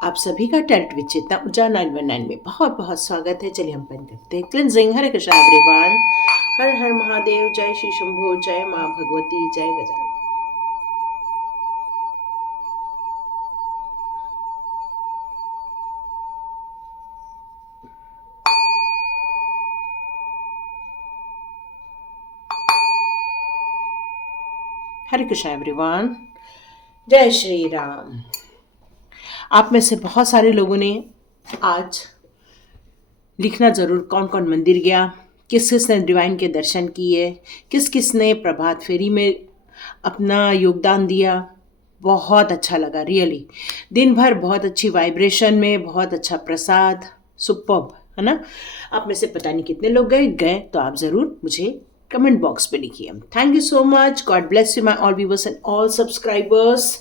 आप सभी का टैलेंट विद चेतना ऊर्जा 919 में बहुत बहुत स्वागत है। चलिए हम पढ़ करते हैं क्लिनजिंग। हरे कृष्णा एवरीवन। हर हर महादेव। जय श्री शंभू। जय माँ भगवती। जय गजानन। हरे कृष्णा एवरीवन। जय श्री राम। आप में से बहुत सारे लोगों ने आज लिखना जरूर कौन कौन मंदिर गया, किस किस ने डिवाइन के दर्शन किए, किस किस ने प्रभात फेरी में अपना योगदान दिया। बहुत अच्छा लगा रियली। दिन भर बहुत अच्छी वाइब्रेशन में, बहुत अच्छा प्रसाद, सुपर्ब है ना। आप में से पता नहीं कितने लोग गए तो आप ज़रूर मुझे कमेंट बॉक्स पे लिखिए। Thank you so much. God bless you my all viewers and all subscribers.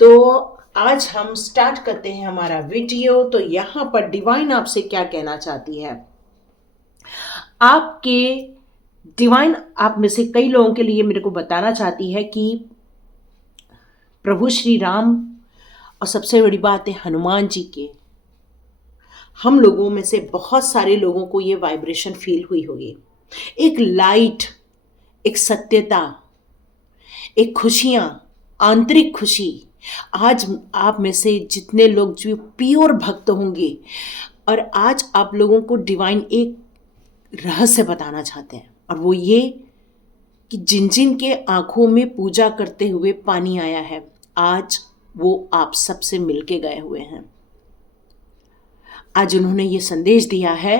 तो आज हम स्टार्ट करते हैं हमारा वीडियो। तो यहाँ पर डिवाइन आपसे क्या कहना चाहती है। आपके डिवाइन आप में से कई लोगों के लिए मेरे को बताना चाहती है कि प्रभु श्री राम और सबसे बड़ी बात है हनुमान जी के, हम लोगों में से बहुत सारे लोगों को ये वाइब्रेशन फील हुई होगी। एक लाइट, एक सत्यता, एक खुशियाँ, आंतरिक खुशी। आज आप में से जितने लोग जो प्योर भक्त होंगे, और आज आप लोगों को डिवाइन एक रहस्य बताना चाहते हैं, और वो ये कि जिन जिन के आंखों में पूजा करते हुए पानी आया है, आज वो आप सबसे मिलके गए हुए हैं। आज उन्होंने ये संदेश दिया है,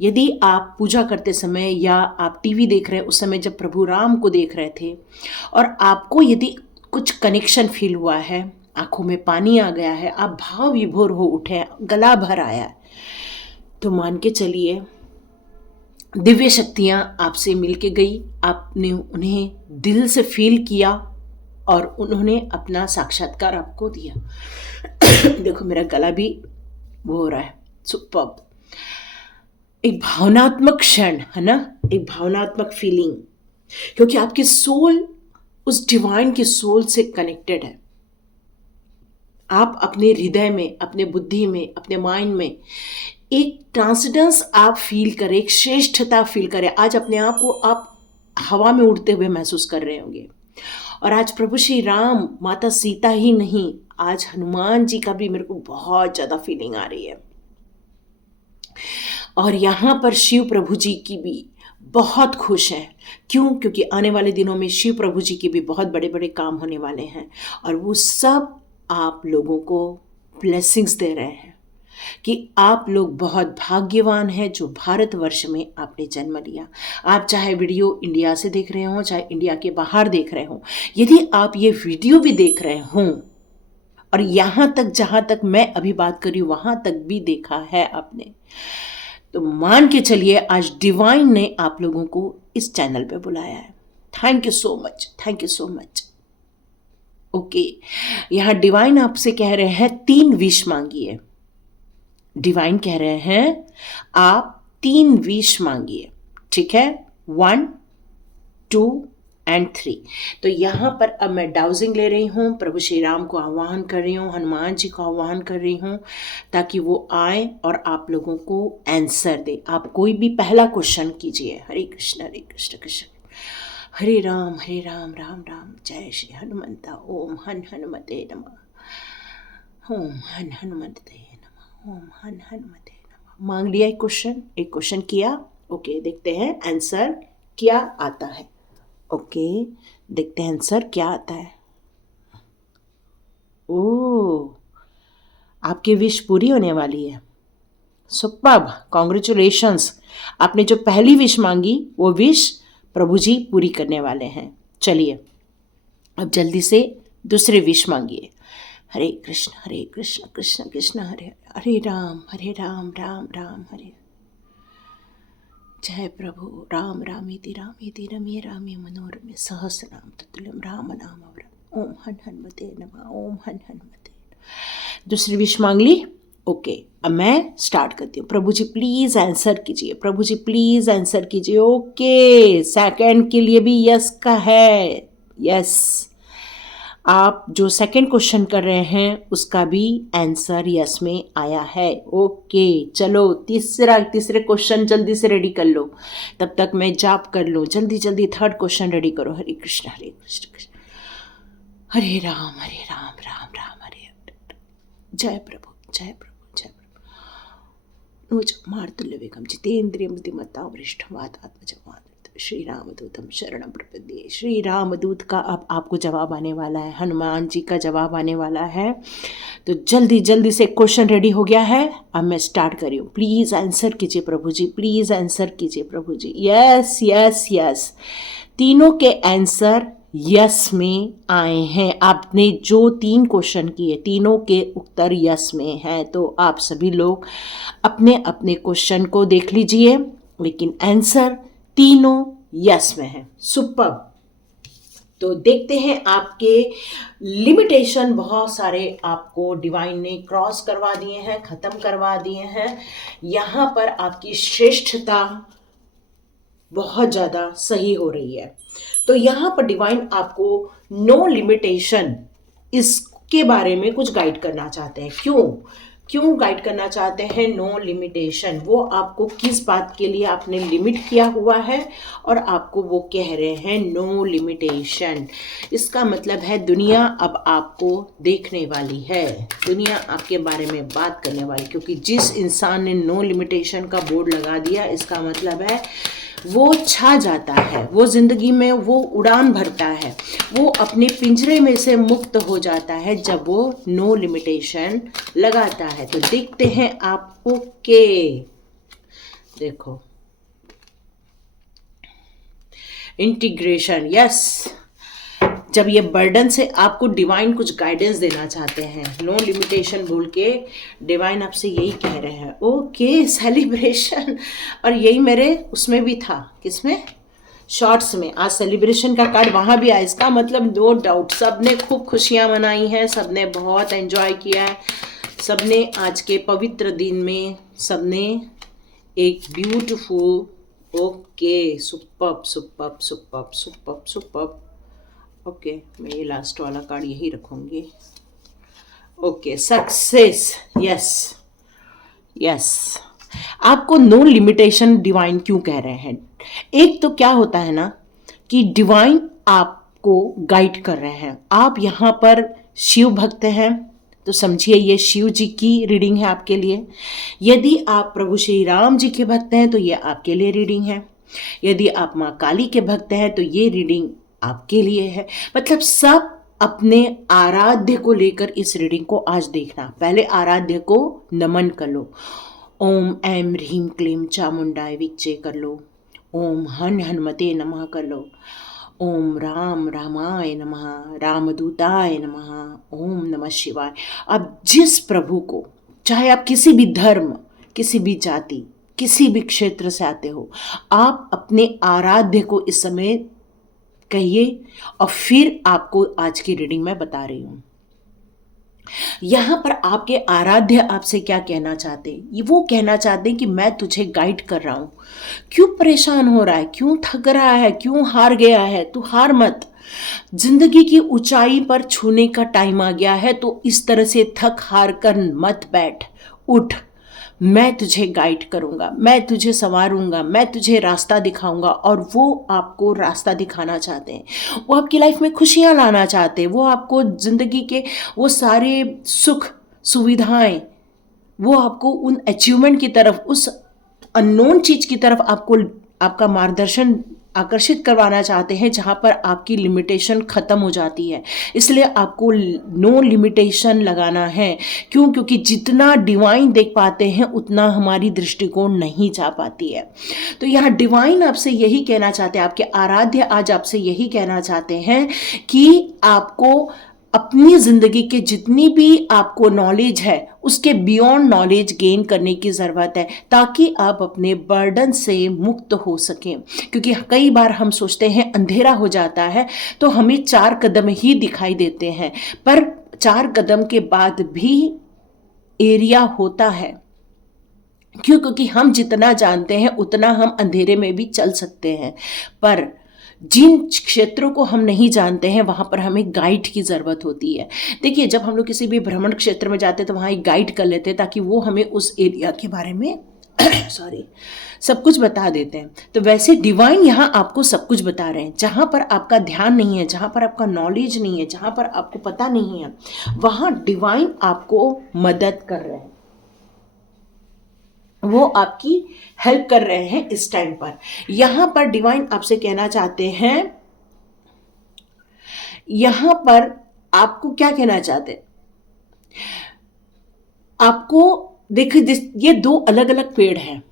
यदि आप पूजा करते समय या आप टीवी देख रहे हैं उस समय जब प्रभु राम को देख रहे थे और आपको यदि कुछ कनेक्शन फील हुआ है, आंखों में पानी आ गया है, आप भाव विभोर हो उठे, गला भर आया, तो मान के चलिए दिव्य शक्तियाँ आपसे मिलके गई। आपने उन्हें दिल से फील किया और उन्होंने अपना साक्षात्कार आपको दिया। देखो मेरा गला भी वो हो रहा है। सुपर्ब। एक भावनात्मक क्षण है ना, एक भावनात्मक फीलिंग, क्योंकि आपकी सोल उस डिवाइन की सोल से कनेक्टेड है। आप अपने हृदय में, अपने बुद्धि में, अपने माइंड में एक ट्रांसेंडेंस आप फील करें, एक श्रेष्ठता फील करें। आज अपने आप को आप हवा में उड़ते हुए महसूस कर रहे होंगे। और आज प्रभु श्री राम, माता सीता ही नहीं, आज हनुमान जी का भी मेरे को बहुत ज़्यादा फीलिंग आ रही है। और यहाँ पर शिव प्रभु जी की भी बहुत खुश हैं। क्यों? क्योंकि आने वाले दिनों में शिव प्रभु जी के भी बहुत बड़े बड़े काम होने वाले हैं, और वो सब आप लोगों को ब्लेसिंग्स दे रहे हैं कि आप लोग बहुत भाग्यवान हैं जो भारतवर्ष में आपने जन्म लिया। आप चाहे वीडियो इंडिया से देख रहे हो, चाहे इंडिया के बाहर देख रहे हो, यदि आप ये वीडियो भी देख रहे हों और यहाँ तक जहाँ तक मैं अभी बात कर रही हूँ वहाँ तक भी देखा है आपने, तो मान के चलिए आज डिवाइन ने आप लोगों को इस चैनल पे बुलाया है। Thank you so much, thank you so much. Okay, यहाँ डिवाइन आपसे कह रहे हैं 3 विश मांगिए। डिवाइन कह रहे हैं आप 3 विश मांगिए, ठीक है, 1, 2 एंड 3। तो यहाँ पर अब मैं डाउजिंग ले रही हूँ, प्रभु श्री राम को आह्वान कर रही हूँ, हनुमान जी को आह्वान कर रही हूँ, ताकि वो आए और आप लोगों को आंसर दे। आप कोई भी पहला क्वेश्चन कीजिए। हरे कृष्ण कृष्ण हरे राम राम राम जय श्री हनुमंता। ओम हन हनुमते नमः। ओम हन हनुमते नमः। ओम हन हनुमते नमः। मांग लिया एक क्वेश्चन किया। ओके, देखते हैं आंसर क्या आता है। ओके, देखते हैं आंसर क्या आता है। ओह, आपकी विश पूरी होने वाली है। Superb, congratulations. आपने जो पहली विश मांगी वो विश प्रभु जी पूरी करने वाले हैं। चलिए अब जल्दी से दूसरी विश मांगिए। हरे कृष्ण कृष्ण कृष्ण हरे हरे राम राम राम हरे। जय प्रभु राम रामेति रमे रामे मनोरमे सहस्रनाम तत्तुल्यं राम नाम वरदानम्। ओम हन हनुमते नमः। ओम हन हनुमते। दूसरी विश मांग ली। ओके, अब मैं स्टार्ट करती हूँ। प्रभु जी प्लीज आंसर कीजिए, प्रभु जी प्लीज आंसर कीजिए। ओके, सेकंड के लिए भी यस का है। यस, आप जो सेकंड क्वेश्चन कर रहे हैं उसका भी आंसर यस में आया है। ओके, चलो तीसरे क्वेश्चन जल्दी से रेडी कर लो, तब तक मैं जाप कर लूँ। जल्दी जल्दी थर्ड क्वेश्चन रेडी करो। हरे कृष्ण कृष्ण हरे राम राम राम हरे हरे। जय प्रभु जय प्रभु जय प्रभु। नोच मार्तुल्य वेगम जितेन्द्रिय बुद्धिमत्ता वरिष्ठवाद आत्मजवाद श्री रामदूतम शरणम प्रपद्ये। श्री रामदूत का अब आपको जवाब आने वाला है, हनुमान जी का जवाब आने वाला है। तो जल्दी जल्दी से क्वेश्चन रेडी हो गया है, अब मैं स्टार्ट कर रही हूँ। प्लीज़ आंसर कीजिए प्रभु जी, प्लीज़ आंसर कीजिए प्रभु जी। यस यस यस, तीनों के आंसर यस में आए हैं। आपने जो 3 क्वेश्चन किए तीनों के उत्तर यस में हैं। तो आप सभी लोग अपने अपने क्वेश्चन को देख लीजिए, लेकिन आंसर तीनों यस में है। सुपर। तो देखते हैं आपके लिमिटेशन बहुत सारे आपको डिवाइन ने क्रॉस करवा दिए हैं, खत्म करवा दिए हैं। यहाँ पर आपकी श्रेष्ठता बहुत ज़्यादा सही हो रही है। तो यहाँ पर डिवाइन आपको नो लिमिटेशन इसके बारे में कुछ गाइड करना चाहते हैं। क्यों गाइड करना चाहते हैं नो लिमिटेशन? वो आपको किस बात के लिए आपने लिमिट किया हुआ है और आपको वो कह रहे हैं नो लिमिटेशन। इसका मतलब है दुनिया अब आपको देखने वाली है, दुनिया आपके बारे में बात करने वाली, क्योंकि जिस इंसान ने नो लिमिटेशन का बोर्ड लगा दिया इसका मतलब है वो छा जाता है, वो जिंदगी में वो उड़ान भरता है, वो अपने पिंजरे में से मुक्त हो जाता है जब वो नो लिमिटेशन लगाता है। तो देखते हैं आपको के देखो इंटीग्रेशन। यस, जब ये बर्डन से आपको डिवाइन कुछ गाइडेंस देना चाहते हैं, नो लिमिटेशन बोल के डिवाइन आपसे यही कह रहे हैं। Okay, celebration. और यही मेरे उसमें भी था, किसमें, शॉर्ट्स में। आज सेलिब्रेशन का कार्ड वहाँ भी आया। इसका मतलब नो डाउट सबने खूब खुशियाँ मनाई हैं, सबने बहुत एंजॉय किया है, सबने आज के पवित्र दिन में सबने एक beautiful. Okay, superb superb superb superb superb. Okay, मैं ये लास्ट वाला कार्ड यही रखूंगी। Okay, success. यस यस, आपको नो लिमिटेशन डिवाइन क्यों कह रहे हैं? एक तो क्या होता है ना कि डिवाइन आपको गाइड कर रहे हैं। आप यहाँ पर शिव भक्त हैं तो समझिए ये शिव जी की रीडिंग है आपके लिए। यदि आप प्रभु श्री राम जी के भक्त हैं तो ये आपके लिए रीडिंग है। यदि आप माँ काली के भक्त हैं तो ये रीडिंग आपके लिए है। मतलब सब अपने आराध्य को लेकर इस रीडिंग को आज देखना। पहले आराध्य को नमन कर लो, ओम ऐम ह्रीम क्लीम चामुंडाय विच्चे कर लो, ओम हन हनुमते नमः कर लो, ओम राम रामाय नमः, रामदूताय नमः, ओम नमः शिवाय। अब जिस प्रभु को, चाहे आप किसी भी धर्म, किसी भी जाति, किसी भी क्षेत्र से आते हो, आप अपने आराध्य को इस समय कहिए और फिर आपको आज की रीडिंग में बता रही हूं। यहां पर आपके आराध्य आपसे क्या कहना चाहते हैं? वो कहना चाहते हैं कि मैं तुझे गाइड कर रहा हूं। क्यों परेशान हो रहा है, क्यों थक रहा है, क्यों हार गया है? तू हार मत। जिंदगी की ऊंचाई पर छूने का टाइम आ गया है, तो इस तरह से थक हार कर मत बैठ, उठ। मैं तुझे गाइड करूंगा, मैं तुझे संवारूंगा, मैं तुझे रास्ता दिखाऊंगा। और वो आपको रास्ता दिखाना चाहते हैं, वो आपकी लाइफ में खुशियां लाना चाहते हैं, वो आपको जिंदगी के वो सारे सुख सुविधाएं, वो आपको उन अचीवमेंट की तरफ, उस अननोन चीज की तरफ आपको आपका मार्गदर्शन आकर्षित करवाना चाहते हैं, जहां पर आपकी लिमिटेशन खत्म हो जाती है। इसलिए आपको नो लिमिटेशन लगाना है। क्यों? क्योंकि जितना डिवाइन देख पाते हैं उतना हमारी दृष्टिकोण नहीं जा पाती है। तो यहाँ डिवाइन आपसे यही कहना चाहते हैं, आपके आराध्य आज आपसे यही कहना चाहते हैं कि आपको अपनी जिंदगी के जितनी भी आपको नॉलेज है उसके बियॉन्ड नॉलेज गेन करने की ज़रूरत है, ताकि आप अपने बर्डन से मुक्त हो सकें। क्योंकि कई बार हम सोचते हैं अंधेरा हो जाता है तो हमें 4 कदम ही दिखाई देते हैं, पर 4 कदम के बाद भी एरिया होता है। क्यों? क्योंकि हम जितना जानते हैं उतना हम अंधेरे में भी चल सकते हैं, पर जिन क्षेत्रों को हम नहीं जानते हैं वहाँ पर हमें गाइड की ज़रूरत होती है। देखिए, जब हम लोग किसी भी भ्रमण क्षेत्र में जाते हैं तो वहाँ एक गाइड कर लेते हैं ताकि वो हमें उस एरिया के बारे में सॉरी सब कुछ बता देते हैं। तो वैसे डिवाइन यहाँ आपको सब कुछ बता रहे हैं। जहाँ पर आपका ध्यान नहीं है, जहाँ पर आपका नॉलेज नहीं है, जहाँ पर आपको पता नहीं है, वहाँ डिवाइन आपको मदद कर रहे हैं, वो आपकी हेल्प कर रहे हैं इस टाइम पर। यहाँ पर डिवाइन आपसे कहना चाहते हैं, यहाँ पर आपको क्या कहना चाहते हैं, आपको देखिए ये दो अलग अलग पेड़ हैं,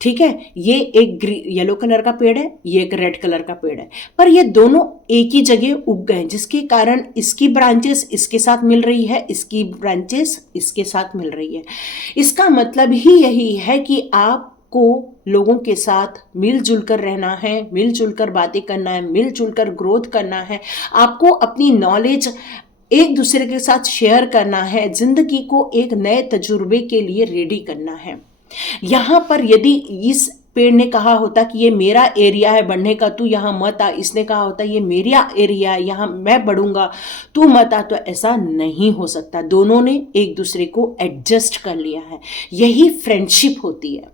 ठीक है। ये एक येलो कलर का पेड़ है, ये एक रेड कलर का पेड़ है, पर ये दोनों एक ही जगह उग गए, जिसके कारण इसकी ब्रांचेस इसके साथ मिल रही है, इसकी ब्रांचेस इसके साथ मिल रही है। इसका मतलब ही यही है कि आपको लोगों के साथ मिलजुल कर रहना है, मिलजुल कर बातें करना है, मिलजुल कर ग्रोथ करना है। आपको अपनी नॉलेज एक दूसरे के साथ शेयर करना है, जिंदगी को एक नए तजुर्बे के लिए रेडी करना है। यहाँ पर यदि इस पेड़ ने कहा होता कि ये मेरा एरिया है बढ़ने का, तू यहाँ मत आ, इसने कहा होता ये मेरा एरिया है, यहाँ मैं बढ़ूंगा, तू मत आ, तो ऐसा नहीं हो सकता। दोनों ने एक दूसरे को एडजस्ट कर लिया है, यही फ्रेंडशिप होती है।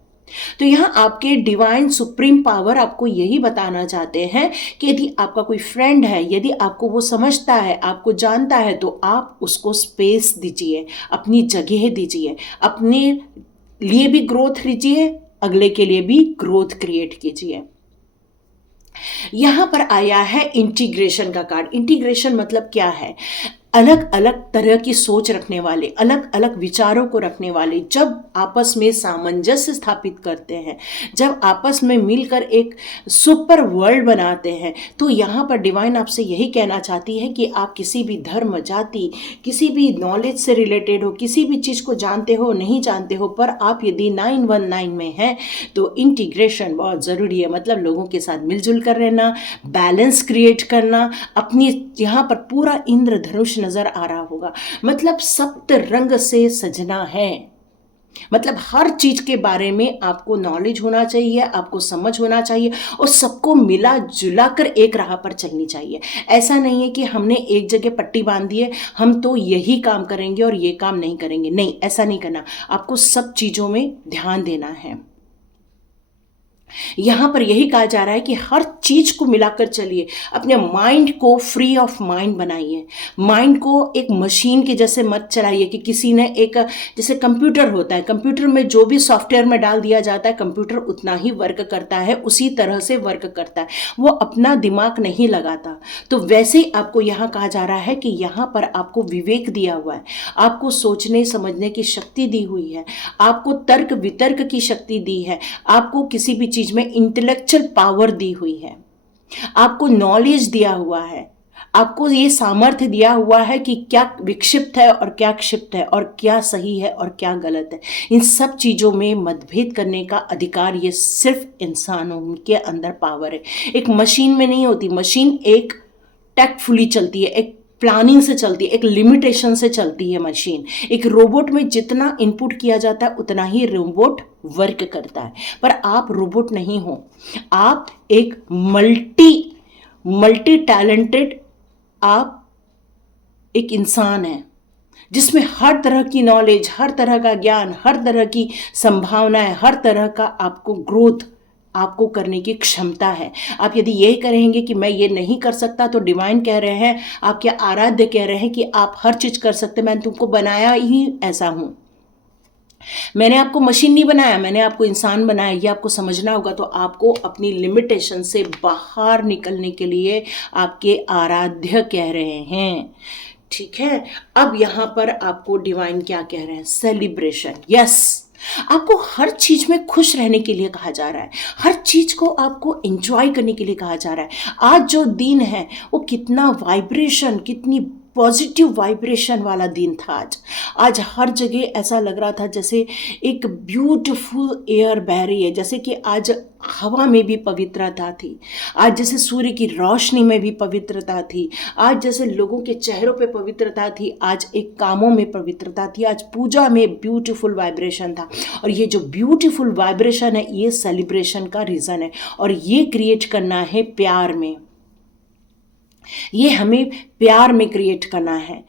तो यहाँ आपके डिवाइन सुप्रीम पावर आपको यही बताना चाहते हैं कि यदि आपका कोई फ्रेंड है, यदि आपको वो समझता है, आपको जानता है, तो आप उसको स्पेस दीजिए, अपनी जगह दीजिए, अपने लिए भी ग्रोथ लीजिए, अगले के लिए भी ग्रोथ क्रिएट कीजिए। यहां पर आया है इंटीग्रेशन का कार्ड। इंटीग्रेशन मतलब क्या है? अलग अलग तरह की सोच रखने वाले, अलग अलग विचारों को रखने वाले जब आपस में सामंजस्य स्थापित करते हैं, जब आपस में मिलकर एक सुपर वर्ल्ड बनाते हैं, तो यहाँ पर डिवाइन आपसे यही कहना चाहती है कि आप किसी भी धर्म, जाति, किसी भी नॉलेज से रिलेटेड हो, किसी भी चीज़ को जानते हो नहीं जानते हो, पर आप यदि 919 में हैं तो इंटीग्रेशन बहुत ज़रूरी है। मतलब लोगों के साथ मिलजुल कर रहना, बैलेंस क्रिएट करना। अपनी यहाँ पर पूरा इंद्रधनुष नजर आ रहा होगा, मतलब सप्त रंग से सजना है। मतलब हर चीज के बारे में आपको नॉलेज होना चाहिए, आपको समझ होना चाहिए, और सबको मिला जुला कर एक राह पर चलनी चाहिए। ऐसा नहीं है कि हमने एक जगह पट्टी बांध दी है, हम तो यही काम करेंगे और ये काम नहीं करेंगे। नहीं, ऐसा नहीं करना। आपको सब चीजों में ध्यान देना है। यहां पर यही कहा जा रहा है कि हर चीज को मिलाकर चलिए, अपने माइंड को फ्री ऑफ माइंड बनाइए। माइंड को एक मशीन के जैसे मत चलाइए कि किसी ने एक, जैसे कंप्यूटर होता है, कंप्यूटर में जो भी सॉफ्टवेयर में डाल दिया जाता है, कंप्यूटर उतना ही वर्क करता है, उसी तरह से वर्क करता है, वो अपना दिमाग नहीं लगाता। तो वैसे ही आपको यहाँ कहा जा रहा है कि यहाँ पर आपको विवेक दिया हुआ है, आपको सोचने समझने की शक्ति दी हुई है, आपको तर्क वितर्क की शक्ति दी है, आपको किसी भी चीज में इंटेलेक्चुअल पावर दी हुई है, आपको नॉलेज दिया हुआ है, आपको ये सामर्थ्य दिया हुआ है कि क्या विक्षिप्त है और क्या क्षिप्त है, और क्या सही है और क्या गलत है। इन सब चीजों में मतभेद करने का अधिकार ये सिर्फ इंसानों के अंदर पावर है। एक मशीन में नहीं होती। मशीन एक टैक्टफुली चलती है, एक प्लानिंग से चलती है, एक लिमिटेशन से चलती है मशीन। एक रोबोट में जितना इनपुट किया जाता है उतना ही रोबोट वर्क करता है, पर आप रोबोट नहीं हो, आप एक मल्टी टैलेंटेड, आप एक इंसान हैं जिसमें हर तरह की नॉलेज, हर तरह का ज्ञान, हर तरह की संभावनाएं, हर तरह का आपको ग्रोथ आपको करने की क्षमता है। आप यदि यही कहेंगे कि मैं ये नहीं कर सकता, तो डिवाइन कह रहे हैं, आपके आराध्य कह रहे हैं कि आप हर चीज कर सकते। मैंने तुमको बनाया ही ऐसा हूं, मैंने आपको मशीन नहीं बनाया, मैंने आपको इंसान बनाया। ये आपको समझना होगा। तो आपको अपनी लिमिटेशन से बाहर निकलने के लिए आपके आराध्य कह रहे हैं, ठीक है। अब यहां पर आपको डिवाइन क्या कह रहे हैं? सेलिब्रेशन। यस, आपको हर चीज में खुश रहने के लिए कहा जा रहा है, हर चीज को आपको एंजॉय करने के लिए कहा जा रहा है। आज जो दिन है वो कितना वाइब्रेशन, कितनी पॉजिटिव वाइब्रेशन वाला दिन था। आज हर जगह ऐसा लग रहा था जैसे एक ब्यूटीफुल एयर बह रही है, जैसे कि आज हवा में भी पवित्रता थी, आज जैसे सूर्य की रोशनी में भी पवित्रता थी, आज जैसे लोगों के चेहरों पे पवित्रता थी, आज एक कामों में पवित्रता थी, आज पूजा में ब्यूटीफुल वाइब्रेशन था। और ये जो ब्यूटीफुल वाइब्रेशन है, ये सेलिब्रेशन का रीज़न है, और ये क्रिएट करना है प्यार में। ये हमें प्यार में क्रिएट करना है।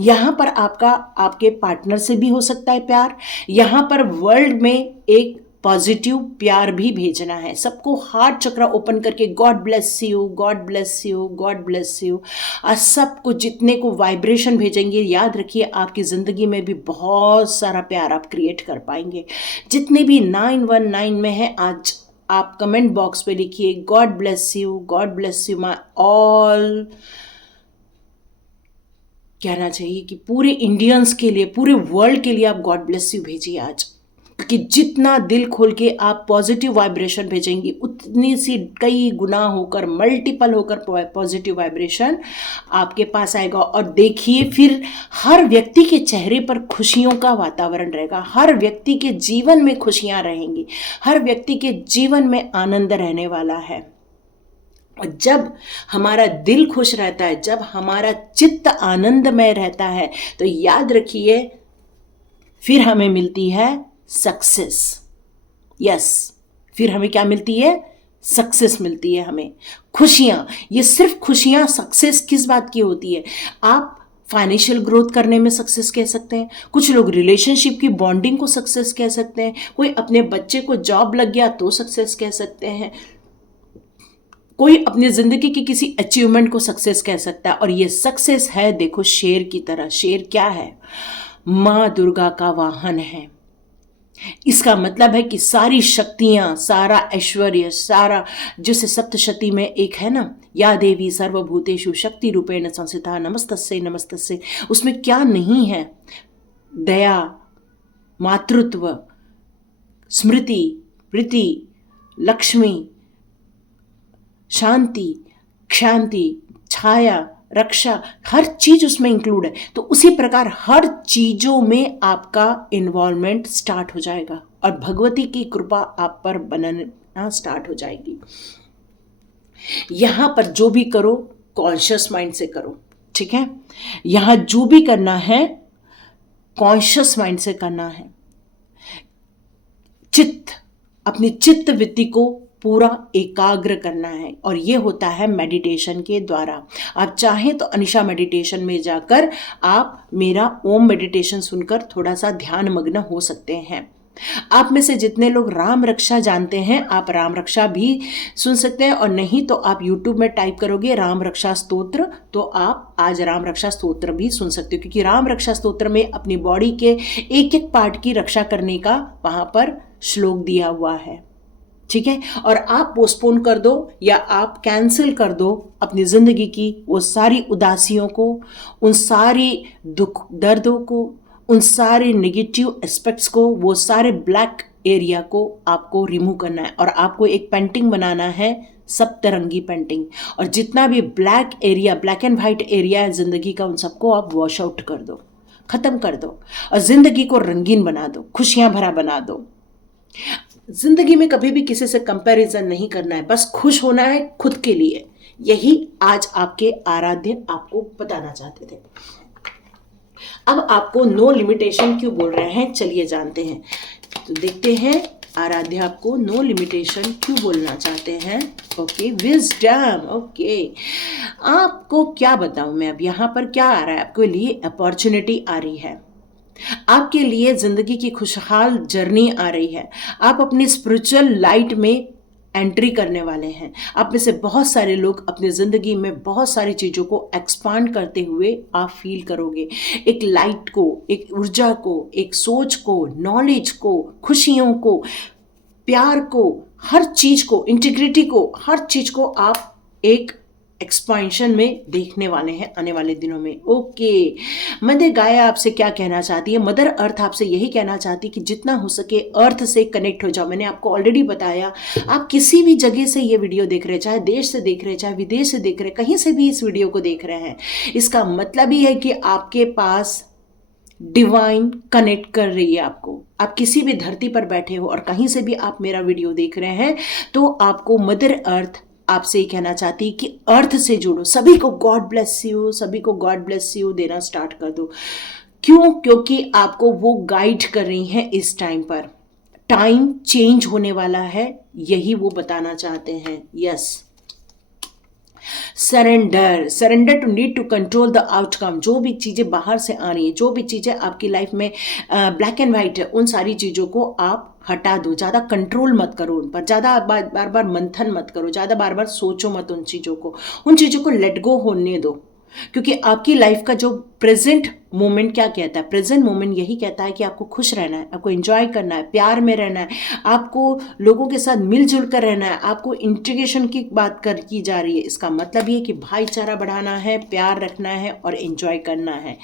यहाँ पर आपके पार्टनर से भी हो सकता है प्यार, यहाँ पर वर्ल्ड में एक पॉजिटिव प्यार भी भेजना है सबको। हार्ट चक्र ओपन करके God bless you, God bless you, God bless you, आज सबको जितने को वाइब्रेशन भेजेंगे, याद रखिए आपकी ज़िंदगी में भी बहुत सारा प्यार आप क्रिएट कर पाएंगे। जितने भी 919 में है, आज आप कमेंट बॉक्स पे लिखिए God bless you, God bless you my all. कहना चाहिए कि पूरे इंडियंस के लिए, पूरे वर्ल्ड के लिए आप गॉड ब्लेस यू भेजिए आज, क्योंकि जितना दिल खोल के आप पॉजिटिव वाइब्रेशन भेजेंगी उतनी सी कई गुना होकर, मल्टीपल होकर पॉजिटिव वाइब्रेशन आपके पास आएगा। और देखिए फिर हर व्यक्ति के चेहरे पर खुशियों का वातावरण रहेगा, हर व्यक्ति के जीवन में खुशियां रहेंगी, हर व्यक्ति के जीवन में आनंद रहने वाला है। और जब हमारा दिल खुश रहता है, जब हमारा चित्त आनंदमय रहता है, तो याद रखिए फिर हमें मिलती है सक्सेस। यस, फिर हमें क्या मिलती है? सक्सेस मिलती है हमें, खुशियां। ये सिर्फ खुशियां, सक्सेस किस बात की होती है? आप फाइनेंशियल ग्रोथ करने में सक्सेस कह सकते हैं, कुछ लोग रिलेशनशिप की बॉन्डिंग को सक्सेस कह सकते हैं, कोई अपने बच्चे को जॉब लग गया तो सक्सेस कह सकते हैं, कोई अपनी जिंदगी की किसी अचीवमेंट को सक्सेस कह सकता है। और ये सक्सेस है, देखो शेर की तरह। शेर क्या है? माँ दुर्गा का वाहन है। इसका मतलब है कि सारी शक्तियां, सारा ऐश्वर्य, सारा, जैसे सप्तशती में एक है ना, या देवी सर्वभूतेषु शक्ति रूपेण संस्थिता नमस्तस्यै नमस्तस्यै, उसमें क्या नहीं है? दया, मातृत्व, स्मृति, प्रीति, लक्ष्मी, शांति, क्षांति, छाया, रक्षा, हर चीज उसमें इंक्लूड है। तो उसी प्रकार हर चीजों में आपका इन्वॉल्वमेंट स्टार्ट हो जाएगा और भगवती की कृपा आप पर बनना स्टार्ट हो जाएगी। यहां पर जो भी करो कॉन्शियस माइंड से करो, ठीक है? यहां जो भी करना है कॉन्शियस माइंड से करना है। अपनी चित्त वृत्ति को पूरा एकाग्र करना है, और ये होता है मेडिटेशन के द्वारा। आप चाहें तो अनिशा मेडिटेशन में जाकर आप मेरा ओम मेडिटेशन सुनकर थोड़ा सा ध्यान मग्न हो सकते हैं। आप में से जितने लोग राम रक्षा जानते हैं, आप राम रक्षा भी सुन सकते हैं, और नहीं तो आप YouTube में टाइप करोगे राम रक्षा स्तोत्र, तो आप आज राम रक्षा स्तोत्र भी सुन सकते हो, क्योंकि राम रक्षा स्तोत्र में अपनी बॉडी के एक एक पार्ट की रक्षा करने का वहां पर श्लोक दिया हुआ है, ठीक है? और आप पोस्टपोन कर दो या आप कैंसिल कर दो अपनी जिंदगी की वो सारी उदासियों को, उन सारी दुख दर्दों को, उन सारे नेगेटिव एस्पेक्ट्स को, वो सारे ब्लैक एरिया को आपको रिमूव करना है। और आपको एक पेंटिंग बनाना है, सप्तरंगी पेंटिंग, और जितना भी black area, black and white area है जिंदगी का, उन सबको आप वॉश आउट कर दो, खत्म कर दो, और जिंदगी को रंगीन बना दो, खुशियां भरा बना दो। जिंदगी में कभी भी किसी से कंपैरिजन नहीं करना है, बस खुश होना है खुद के लिए। यही आज आपके आराध्य आपको बताना चाहते थे। अब आपको नो लिमिटेशन क्यों बोल रहे हैं, चलिए जानते हैं। तो देखते हैं आराध्य आपको नो लिमिटेशन क्यों बोलना चाहते हैं। Okay, wisdom. ओके, आपको क्या बताऊं मैं, अब यहाँ पर क्या आ रहा है, आपके लिए अपॉर्चुनिटी आ रही है, आपके लिए जिंदगी की खुशहाल जर्नी आ रही है। आप अपनी स्पिरिचुअल लाइट में एंट्री करने वाले हैं। आप में से बहुत सारे लोग अपनी जिंदगी में बहुत सारी चीजों को एक्सपांड करते हुए आप फील करोगे, एक लाइट को, एक ऊर्जा को, एक सोच को, नॉलेज को, खुशियों को, प्यार को, हर चीज को, इंटीग्रिटी को, हर चीज को आप एक एक्सपेंशन में देखने वाले हैं आने वाले दिनों में। ओके, मदर गाया आपसे क्या कहना चाहती है? मदर अर्थ आपसे यही कहना चाहती है कि जितना हो सके अर्थ से कनेक्ट हो जाओ। मैंने आपको ऑलरेडी बताया, आप किसी भी जगह से ये वीडियो देख रहे हैं, चाहे देश से देख रहे हैं, चाहे विदेश से देख रहे हैं, कहीं से भी इस वीडियो को देख रहे हैं, इसका मतलब ही है कि आपके पास डिवाइन कनेक्ट कर रही है आपको। आप किसी भी धरती पर बैठे हो और कहीं से भी आप मेरा वीडियो देख रहे हैं, तो आपको मदर अर्थ आपसे ही कहना चाहती है कि अर्थ से जुड़ो। सभी को गॉड ब्लेस यू, सभी को गॉड ब्लेस यू देना स्टार्ट कर दो। क्यों? क्योंकि आपको वो गाइड कर रही हैं इस टाइम पर। टाइम चेंज होने वाला है, यही वो बताना चाहते हैं। Yes, surrender to need to control the outcome. जो भी चीज़ें बाहर से आ रही है, जो भी चीज़ें आपकी लाइफ में ब्लैक एंड वाइट है, उन सारी चीज़ों को आप हटा दो। ज़्यादा कंट्रोल मत करो उन पर, ज़्यादा बार बार मंथन मत करो, ज़्यादा बार बार सोचो मत उन चीज़ों को लेट गो होने दो। क्योंकि आपकी लाइफ का जो प्रेजेंट मोमेंट क्या कहता है, प्रेजेंट मोमेंट यही कहता है कि आपको खुश रहना है, आपको एंजॉय करना है, प्यार में रहना है, आपको लोगों के साथ मिलजुल कर रहना है, आपको इंटीग्रेशन की बात की जा रही है। इसका मतलब ये कि भाईचारा बढ़ाना है, प्यार रखना है और एंजॉय करना है।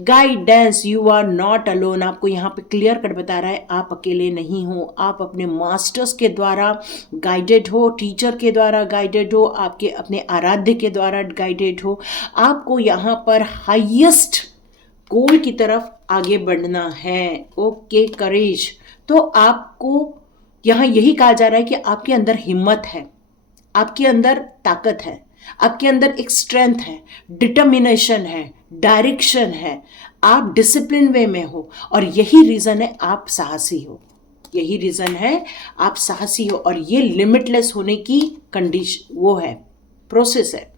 Guidance, you are not alone. आपको यहाँ पे क्लियर कट बता रहा है आप अकेले नहीं हो, आप अपने मास्टर्स के द्वारा गाइडेड हो, टीचर के द्वारा गाइडेड हो, आपके अपने आराध्य के द्वारा गाइडेड हो। आपको यहाँ पर हाईएस्ट गोल की तरफ आगे बढ़ना है। ओके, करेज। तो आपको यहाँ यही कहा जा रहा है कि आपके अंदर हिम्मत है, आपके अंदर ताकत है, आपके अंदर एक स्ट्रेंथ है, डिटर्मिनेशन है, डायरेक्शन है, आप डिसिप्लिन वे में हो और यही रीज़न है आप साहसी हो। यही रीज़न है आप साहसी हो और ये लिमिटलेस होने की कंडीशन वो है, प्रोसेस है।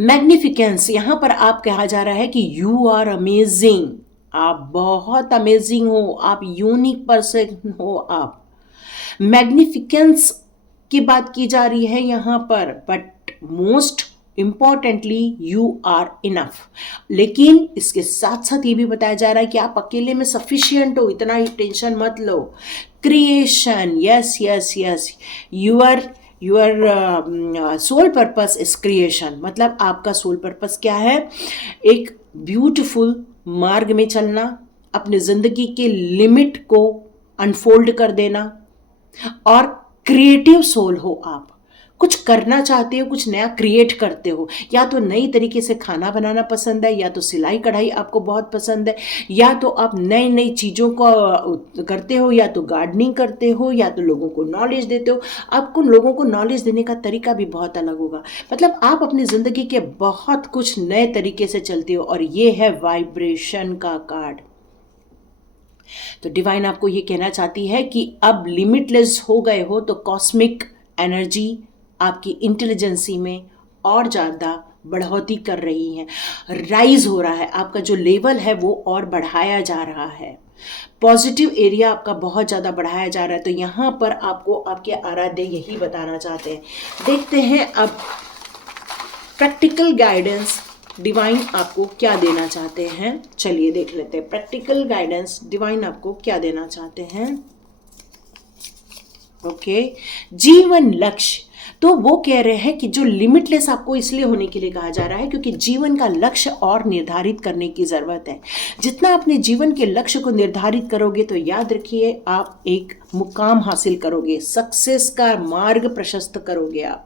मैग्निफिकेंस, यहां पर आप कहा जा रहा है कि यू आर अमेजिंग, आप बहुत अमेजिंग हो, आप यूनिक पर्सन हो। आप मैग्निफिकेंस की बात की जा रही है यहां पर, but most importantly you are enough. लेकिन इसके साथ साथ ये भी बताया जा रहा है कि आप अकेले में सफिशिएंट हो, इतना ही टेंशन मत लो। Creation, yes yes yes, your soul purpose is creation. मतलब आपका सोल पर्पस क्या है? एक ब्यूटिफुल मार्ग में चलना, अपने जिंदगी के लिमिट को अनफोल्ड कर देना और क्रिएटिव सोल हो। आप कुछ करना चाहते हो, कुछ नया क्रिएट करते हो, या तो नई तरीके से खाना बनाना पसंद है, या तो सिलाई कढ़ाई आपको बहुत पसंद है, या तो आप नई नई चीज़ों को करते हो, या तो गार्डनिंग करते हो, या तो लोगों को नॉलेज देते हो। आपको लोगों को नॉलेज देने का तरीका भी बहुत अलग होगा। मतलब आप अपनी ज़िंदगी के बहुत कुछ नए तरीके से चलते हो और ये है वाइब्रेशन का कार्ड। तो डिवाइन आपको ये कहना चाहती है कि अब लिमिटलेस हो गए हो, तो कॉस्मिक एनर्जी आपकी इंटेलिजेंसी में और ज़्यादा बढ़ोतरी कर रही है, राइज हो रहा है, आपका जो लेवल है वो और बढ़ाया जा रहा है, पॉजिटिव एरिया आपका बहुत ज़्यादा बढ़ाया जा रहा है। तो यहाँ पर आपको आपके आराध्य यही बताना चाहते हैं। देखते हैं अब प्रैक्टिकल गाइडेंस डिवाइन आपको क्या देना चाहते हैं। चलिए देख लेते हैं प्रैक्टिकल गाइडेंस डिवाइन आपको क्या देना चाहते हैं। ओके, जीवन लक्ष्य। तो वो कह रहे हैं कि जो लिमिटलेस आपको इसलिए होने के लिए कहा जा रहा है क्योंकि जीवन का लक्ष्य और निर्धारित करने की ज़रूरत है। जितना अपने जीवन के लक्ष्य को निर्धारित करोगे तो याद रखिए आप एक मुकाम हासिल करोगे, सक्सेस का मार्ग प्रशस्त करोगे आप।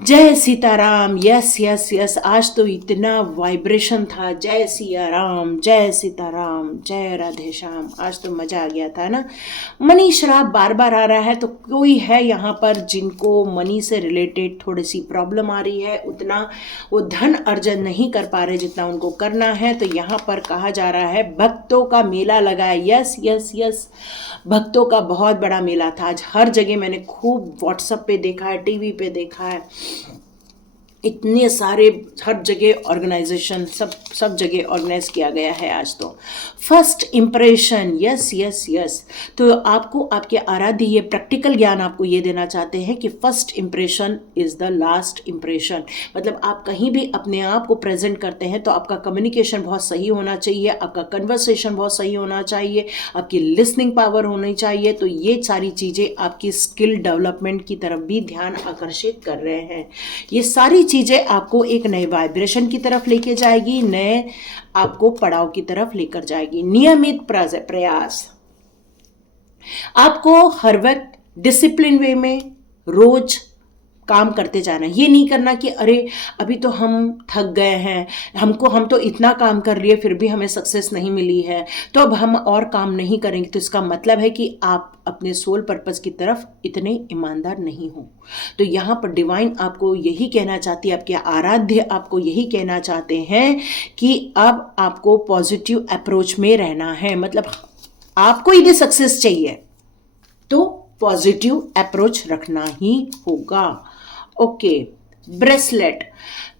जय सीताराम, यस यस यस, आज तो इतना वाइब्रेशन था। जय सिया राम, जय सीताराम, जय राधे श्याम, आज तो मज़ा आ गया था ना। मनी श्राप बार बार आ रहा है, तो कोई है यहाँ पर जिनको मनी से रिलेटेड थोड़ी सी प्रॉब्लम आ रही है, उतना वो धन अर्जन नहीं कर पा रहे जितना उनको करना है। तो यहाँ पर कहा जा रहा है भक्तों का मेला लगा है। यस यस यस, भक्तों का बहुत बड़ा मेला था आज। हर जगह मैंने खूब व्हाट्सएप पे देखा है, टीवी पे देखा है, इतने सारे हर जगह ऑर्गेनाइजेशन सब जगह ऑर्गेनाइज किया गया है आज। तो first impression, yes yes yes, तो आपको आपके आराध्य ये प्रैक्टिकल ज्ञान आपको ये देना चाहते हैं कि first impression is the last impression. मतलब आप कहीं भी अपने आप को प्रेजेंट करते हैं तो आपका कम्युनिकेशन बहुत सही होना चाहिए, आपका कन्वर्सेशन बहुत सही होना चाहिए, आपकी लिसनिंग पावर होनी चाहिए। तो ये सारी चीज़ें आपकी स्किल डेवलपमेंट की तरफ भी ध्यान आकर्षित कर रहे हैं। ये सारी चीज़ें आपको एक नए वाइब्रेशन की तरफ लेके जाएगी, नए आपको पड़ाव की तरफ लेकर जाएगी। नियमित प्रयास, आपको हर वक्त डिसिप्लिन वे में रोज काम करते जाना। ये नहीं करना कि अरे अभी तो हम थक गए हैं, हम तो इतना काम कर लिए फिर भी हमें सक्सेस नहीं मिली है, तो अब हम और काम नहीं करेंगे। तो इसका मतलब है कि आप अपने सोल पर्पस की तरफ इतने ईमानदार नहीं हो। तो यहाँ पर डिवाइन आपको यही कहना चाहती है, आपके आराध्य आपको यही कहना चाहते हैं कि अब आपको पॉजिटिव अप्रोच में रहना है। मतलब आपको यदि सक्सेस चाहिए तो पॉजिटिव अप्रोच रखना ही होगा। Okay, bracelet.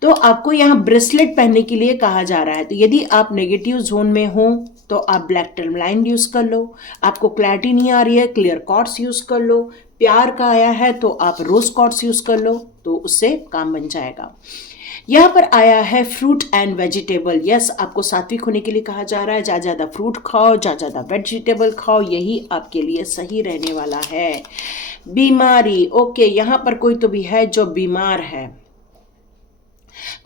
तो आपको यहाँ ब्रेसलेट पहनने के लिए कहा जा रहा है। तो यदि आप नेगेटिव जोन में हो तो आप ब्लैक टर्मलाइन यूज कर लो। आपको क्लैरिटी नहीं आ रही है, क्लियर कॉर्ड्स यूज कर लो। प्यार का आया है तो आप रोज कॉर्ड्स यूज कर लो, तो उससे काम बन जाएगा। यहाँ पर आया है फ्रूट एंड वेजिटेबल। यस, आपको सात्विक होने के लिए कहा जा रहा है। ज़्यादा ज़्यादा फ्रूट खाओ, ज़्यादा ज़्यादा वेजिटेबल खाओ, यही आपके लिए सही रहने वाला है। बीमारी, ओके, यहाँ पर कोई तो भी है जो बीमार है,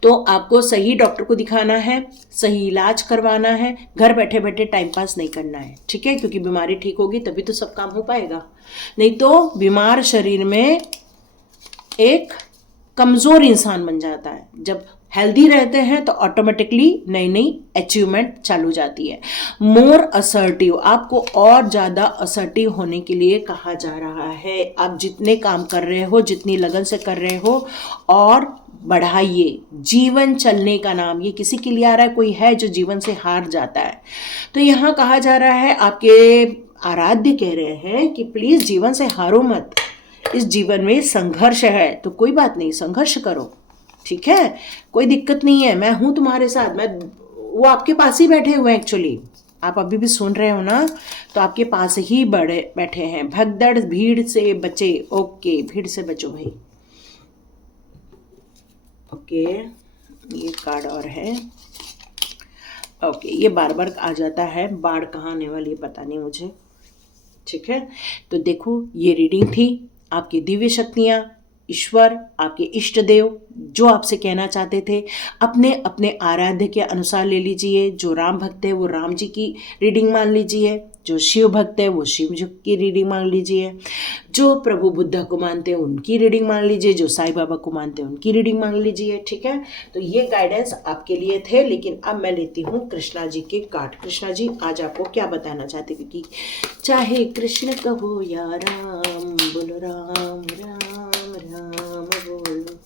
तो आपको सही डॉक्टर को दिखाना है, सही इलाज करवाना है, घर बैठे बैठे टाइम पास नहीं करना है, ठीक है? क्योंकि बीमारी ठीक होगी तभी तो सब काम हो पाएगा, नहीं तो बीमार शरीर में एक कमज़ोर इंसान बन जाता है। जब हेल्दी रहते हैं तो ऑटोमेटिकली नई नई अचीवमेंट चालू जाती है। मोर असर्टिव, आपको और ज़्यादा असर्टिव होने के लिए कहा जा रहा है। आप जितने काम कर रहे हो, जितनी लगन से कर रहे हो, और बढ़ाइए। जीवन चलने का नाम, ये किसी के लिए आ रहा है, कोई है जो जीवन से हार जाता है, तो यहाँ कहा जा रहा है, आपके आराध्य कह रहे हैं कि प्लीज़ जीवन से हारो मत। इस जीवन में संघर्ष है तो कोई बात नहीं, संघर्ष करो, ठीक है? कोई दिक्कत नहीं है, मैं हूं तुम्हारे साथ। मैं, वो आपके पास ही बैठे हुए हैं एक्चुअली, आप अभी भी सुन रहे हो ना, तो आपके पास ही बैठे हैं। भगदड़ भीड़ से बचे, ओके, भीड़ से बचो भाई। ओके, ये कार्ड और है। ओके, ये बार बार आ जाता है, बाढ़ कहाँ आने वाली है पता नहीं मुझे, ठीक है? तो देखो, ये रीडिंग थी। आपकी दिव्य शक्तियाँ, ईश्वर, आपके इष्ट देव जो आपसे कहना चाहते थे, अपने अपने आराध्य के अनुसार ले लीजिए। जो राम भक्त है वो राम जी की रीडिंग मान लीजिए, जो शिव भक्त है वो शिव जी की रीडिंग मान लीजिए, जो प्रभु बुद्ध को मानते हैं उनकी रीडिंग मान लीजिए, जो साईं बाबा को मानते हैं उनकी रीडिंग मान लीजिए, ठीक है? तो ये गाइडेंस आपके लिए थे, लेकिन अब मैं लेती हूँ कृष्णा जी के कार्ड। कृष्णा जी आज आपको क्या बताना चाहते, क्योंकि चाहे कृष्ण कहो या राम, बोलो राम राम राम बोलो,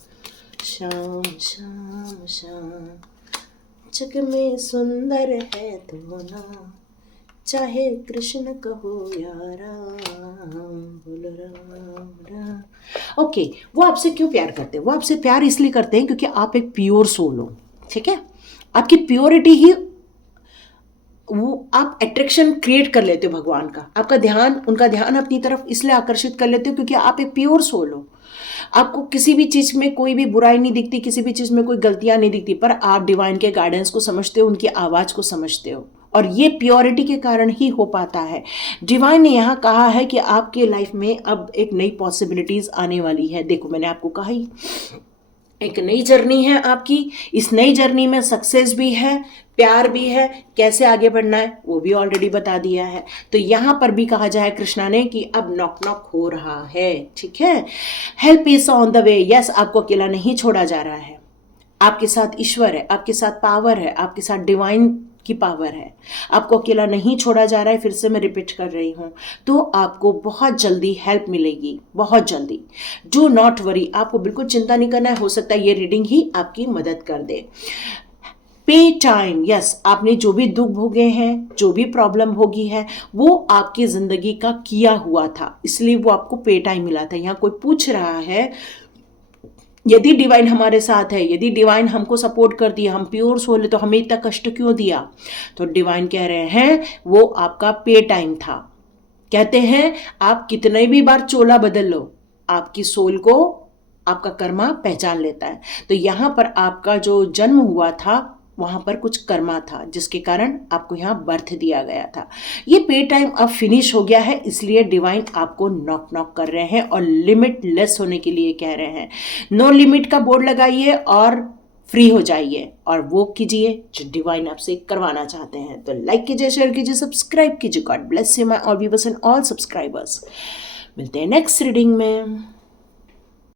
श्याम श्याम श्याम, जग में सुंदर है तो ना, चाहे कृष्ण कहो या राम, बोलो राम राम। ओके, वो आपसे क्यों प्यार करते हैं? वो आपसे प्यार इसलिए करते हैं क्योंकि आप एक प्योर सोल हो, ठीक है? आपकी प्योरिटी ही, वो आप अट्रैक्शन क्रिएट कर लेते हो भगवान का। आपका ध्यान, उनका ध्यान अपनी तरफ इसलिए आकर्षित कर लेते हो क्योंकि आप एक प्योर सोल हो। आपको किसी भी चीज़ में कोई भी बुराई नहीं दिखती, किसी भी चीज़ में कोई गलतियां नहीं दिखती, पर आप डिवाइन के गाइडेंस को समझते हो, उनकी आवाज़ को समझते हो, और ये प्योरिटी के कारण ही हो पाता है। डिवाइन ने यहाँ कहा है कि आपके लाइफ में अब एक नई पॉसिबिलिटीज़ आने वाली है। देखो, मैंने आपको कहा ही, एक नई जर्नी है आपकी। इस नई जर्नी में सक्सेस भी है, प्यार भी है, कैसे आगे बढ़ना है वो भी ऑलरेडी बता दिया है। तो यहाँ पर भी कहा जाए कृष्णा ने कि अब नॉक नॉक हो रहा है, ठीक है? Help is on the way. Yes, आपको अकेला नहीं छोड़ा जा रहा है, आपके साथ ईश्वर है, आपके साथ पावर है, आपके साथ डिवाइन की पावर है, आपको अकेला नहीं छोड़ा जा रहा है। फिर से मैं रिपीट कर रही हूँ, तो आपको बहुत जल्दी हेल्प मिलेगी, बहुत जल्दी। डू नॉट वरी, आपको बिल्कुल चिंता नहीं करना है। हो सकता है ये रीडिंग ही आपकी मदद कर दे। पे टाइम, यस, आपने जो भी दुख भोगे हैं, जो भी प्रॉब्लम होगी है, वो आपकी जिंदगी का किया हुआ था, इसलिए वो आपको पे टाइम मिला था। यहाँ कोई पूछ रहा है, यदि डिवाइन हमारे साथ है, यदि डिवाइन हमको सपोर्ट करती है, हम प्योर सोल है, तो हमें इतना कष्ट क्यों दिया? तो डिवाइन कह रहे हैं वो आपका पे टाइम था। कहते हैं आप कितने भी बार चोला बदल लो, आपकी सोल को आपका कर्मा पहचान लेता है। तो यहाँ पर आपका जो जन्म हुआ था, वहाँ पर कुछ कर्मा था जिसके कारण आपको यहाँ बर्थ दिया गया था। ये पे टाइम अब फिनिश हो गया है, इसलिए डिवाइन आपको नॉक नॉक कर रहे हैं और लिमिट लेस होने के लिए कह रहे हैं। नो लिमिट का बोर्ड लगाइए और फ्री हो जाइए, और वो कीजिए जो डिवाइन आपसे करवाना चाहते हैं। तो लाइक कीजिए, शेयर कीजिए, सब्सक्राइब कीजिए। God bless you my all viewers and all subscribers. मिलते हैं नेक्स्ट रीडिंग में।